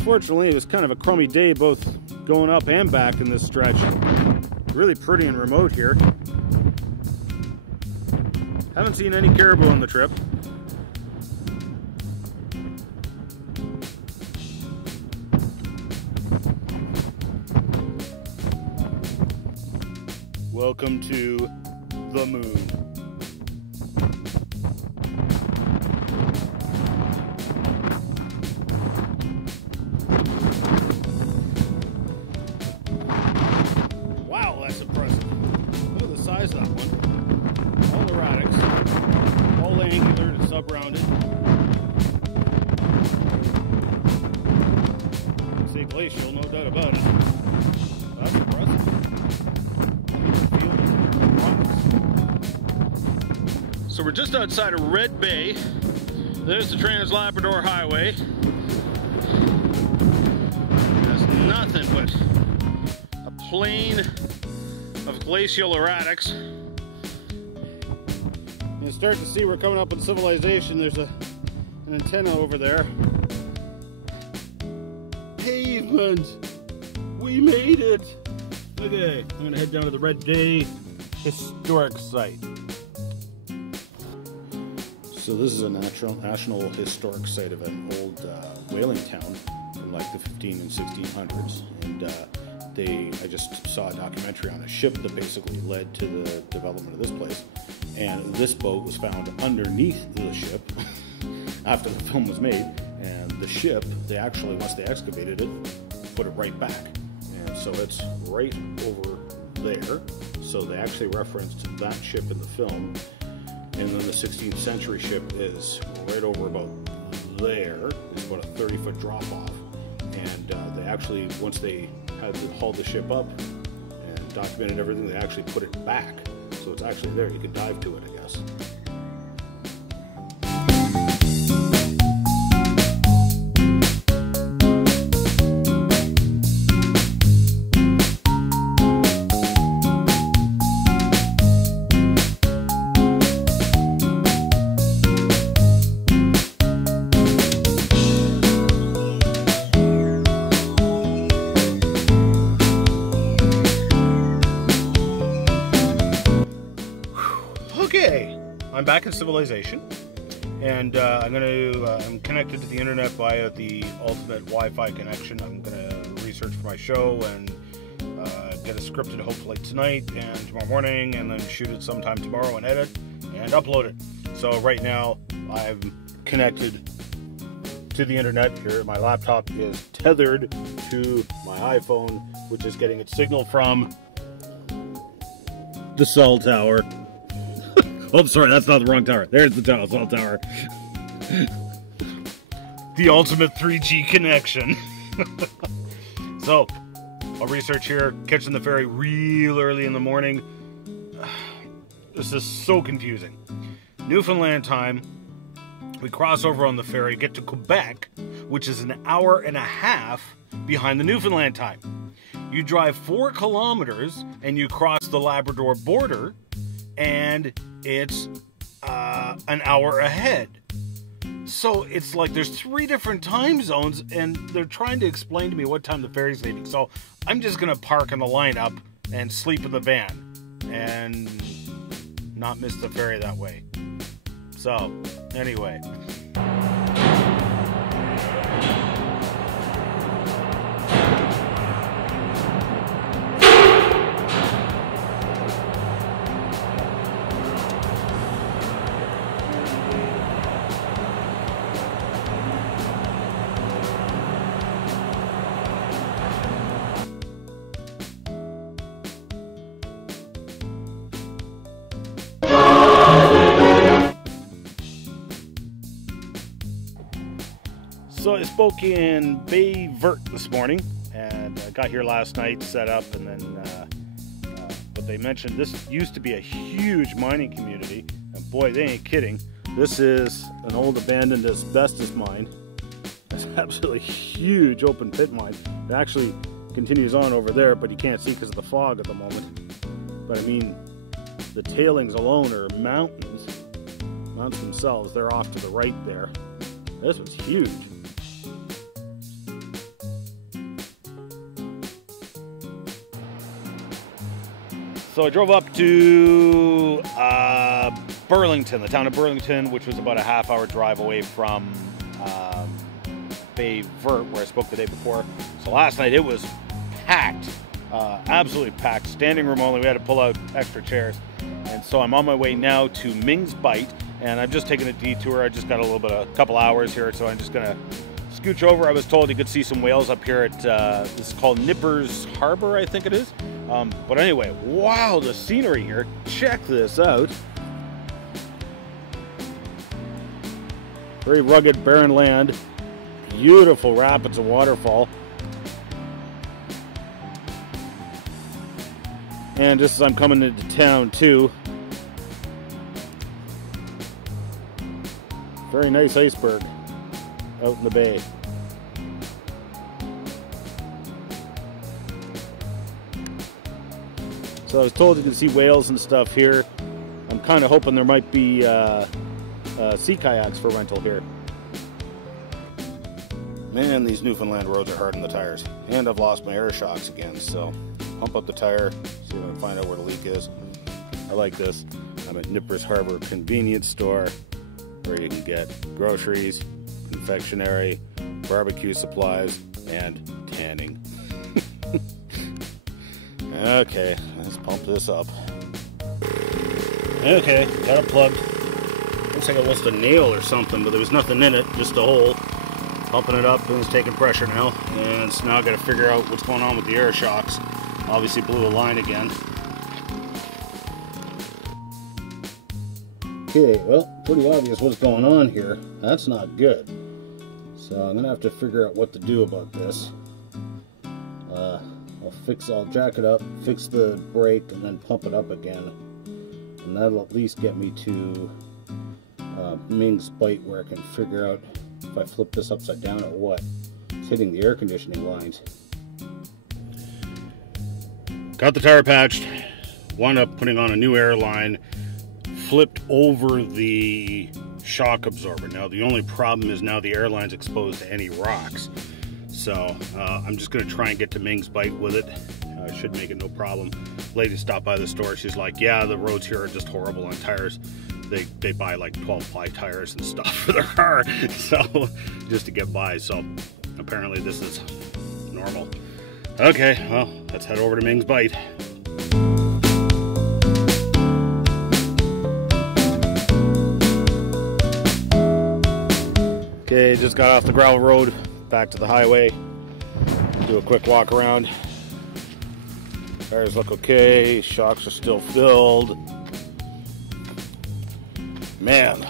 Unfortunately, it was kind of a crummy day both going up and back in this stretch. Really pretty and remote here. Haven't seen any caribou on the trip. Welcome to the moon. Wow, that's impressive. Look at the size of that one. All erratics, all angular to sub-rounded. I'd say glacial, no doubt about it. That's impressive. So we're just outside of Red Bay. There's the Trans-Labrador Highway. There's nothing but a plain of glacial erratics. You start to see we're coming up on civilization. There's an antenna over there. Pavement! We made it! Okay, I'm gonna head down to the Red Bay Historic Site. So this is a national historic site of an old whaling town from like the 15 and 1600s, and I just saw a documentary on a ship that basically led to the development of this place, and this boat was found underneath the ship after the film was made, and the ship, they actually, once they excavated it, put it right back, and so it's right over there. So they actually referenced that ship in the film. And then the 16th century ship is right over about there. It's about a 30-foot drop off. And they actually, once they had hauled the ship up and documented everything, they actually put it back. So it's actually there. You could dive to it, I guess. Okay, I'm back in civilization, and I'm connected to the internet via the ultimate Wi-Fi connection. I'm gonna research for my show and get it scripted hopefully tonight and tomorrow morning, and then shoot it sometime tomorrow and edit and upload it. So right now I'm connected to the internet here. My laptop is tethered to my iPhone, which is getting its signal from the cell tower. Oh, sorry, that's not the wrong tower. There's the cell tower. The ultimate 3G connection. So, I'll research here, catching the ferry real early in the morning. This is so confusing. Newfoundland time, we cross over on the ferry, get to Quebec, which is an hour and a half behind the Newfoundland time. You drive 4 kilometers and you cross the Labrador border, and it's an hour ahead. So it's like there's 3 different time zones, and they're trying to explain to me what time the ferry's leaving. So I'm just gonna park in the lineup and sleep in the van and not miss the ferry that way. So anyway. So I spoke in Beaver this morning, and I got here last night, set up, and then but they mentioned this used to be a huge mining community, and boy, they ain't kidding. This is an old abandoned asbestos mine. It's absolutely huge open pit mine. It actually continues on over there, but you can't see because of the fog at the moment. But I mean, the tailings alone are mountains. Mountains themselves, they're off to the right there. This was huge. So I drove up to Burlington, the town of Burlington, which was about a half-hour drive away from Beaver, where I spoke the day before. So last night it was packed, absolutely packed, standing room only. We had to pull out extra chairs. And so I'm on my way now to Mings Bite, and I've just taken a detour. I just got a couple hours here, so I'm just gonna scooch over. I was told you could see some whales up here at, this is called Nippers Harbor, I think it is. But anyway, wow, the scenery here. Check this out. Very rugged, barren land. Beautiful rapids and waterfall. And just as I'm coming into town too, very nice iceberg out in the bay. So I was told you can see whales and stuff here. I'm kind of hoping there might be sea kayaks for rental here. Man, these Newfoundland roads are hard on the tires. And I've lost my air shocks again, so pump up the tire, see if I can find out where the leak is. I like this. I'm at Nippers Harbor convenience store where you can get groceries, confectionery, barbecue supplies, and tanning. Okay, let's pump this up. Okay, got it plugged. Looks like it was a nail or something, but there was nothing in it, just a hole. Pumping it up, and it's taking pressure now. And so now I got to figure out what's going on with the air shocks. Obviously blew a line again. Okay, well, pretty obvious what's going on here. That's not good. So I'm gonna have to figure out what to do about this. I'll jack it up, fix the brake, and then pump it up again. And that'll at least get me to Mings Bite, where I can figure out if I flip this upside down or what. It's hitting the air conditioning lines. Got the tire patched, wound up putting on a new air line, flipped over the shock absorber. Now the only problem is now the airline's exposed to any rocks. So I'm just gonna try and get to Mings Bite with it. I should make it no problem. Lady stopped by the store, she's like, yeah, the roads here are just horrible on tires. They buy like 12-ply tires and stuff for their car, so just to get by. So apparently this is normal. Okay, well, let's head over to Mings Bite. Okay, just got off the gravel road, back to the highway. Do a quick walk around. Tires look okay, shocks are still filled. Man,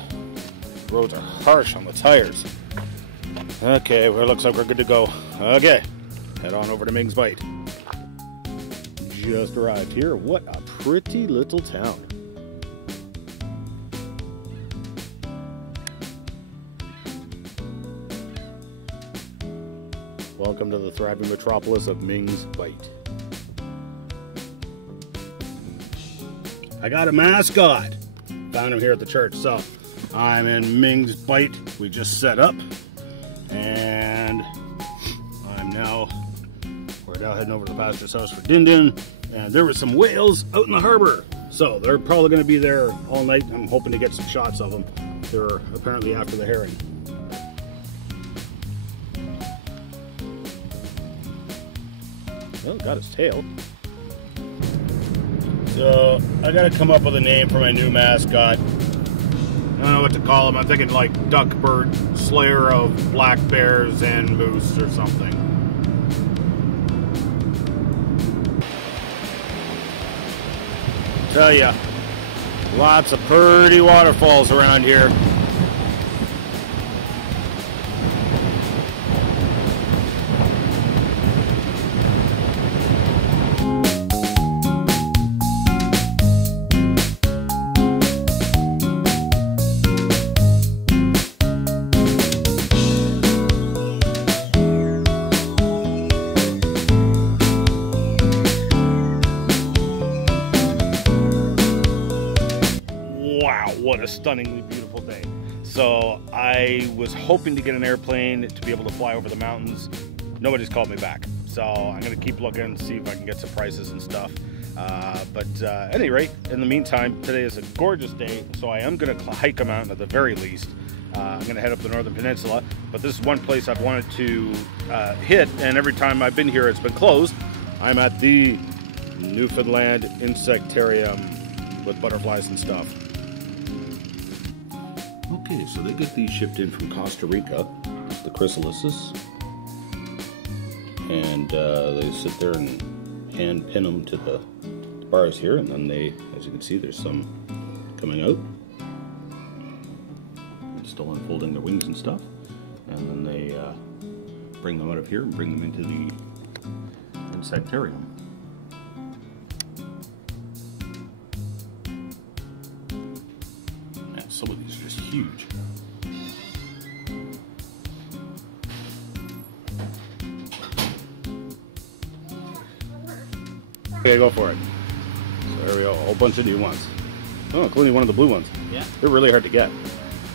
roads are harsh on the tires. Okay, well, it looks like we're good to go. Okay, head on over to Mings Bite. Just arrived here. What a pretty little town. Welcome to the thriving metropolis of Mings Bite. I got a mascot. Found him here at the church. So I'm in Mings Bite. We just set up, and we're now heading over to the pastor's house for Din Din. And there were some whales out in the harbor, so they're probably going to be there all night. I'm hoping to get some shots of them. They're apparently after the herring. Well, got his tail. So I gotta come up with a name for my new mascot. I don't know what to call him. I'm thinking like Duckbird, Slayer of Black Bears and Moose or something. Tell ya, lots of pretty waterfalls around here. What a stunningly beautiful day. So I was hoping to get an airplane to be able to fly over the mountains. Nobody's called me back. So I'm gonna keep looking, see if I can get some prices and stuff. But at any rate, in the meantime, today is a gorgeous day, so I am going to hike a mountain at the very least. I'm going to head up the Northern Peninsula, but this is one place I've wanted to hit, and every time I've been here it's been closed. I'm at the Newfoundland insectarium with butterflies and stuff. Okay, so they get these shipped in from Costa Rica. It's the chrysalises. And they sit there and hand pin them to the bars here, and then they, as you can see, there's some coming out. Still unfolding their wings and stuff. And then they bring them out of here and bring them into the insectarium. Man, some of these are just huge. Okay, go for it. So there we go, a whole bunch of new ones. Oh, including one of the blue ones. Yeah. They're really hard to get.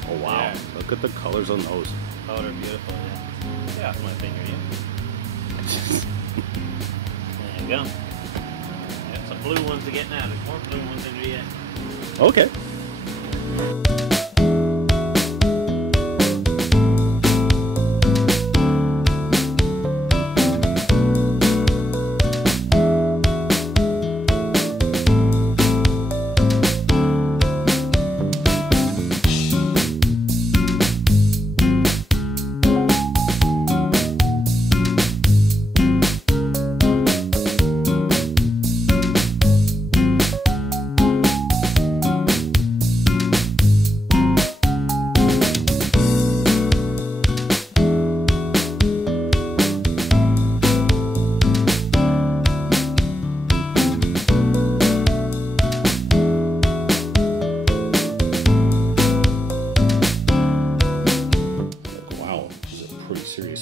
Oh wow, Yeah. Look at the colors on those. Oh, they're beautiful, yeah. Yeah, my finger, yeah. There you go. Got some blue ones to get now. There's more blue ones than we get. Okay.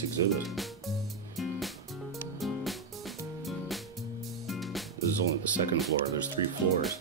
Exhibit. This is only the second floor. There's 3 floors.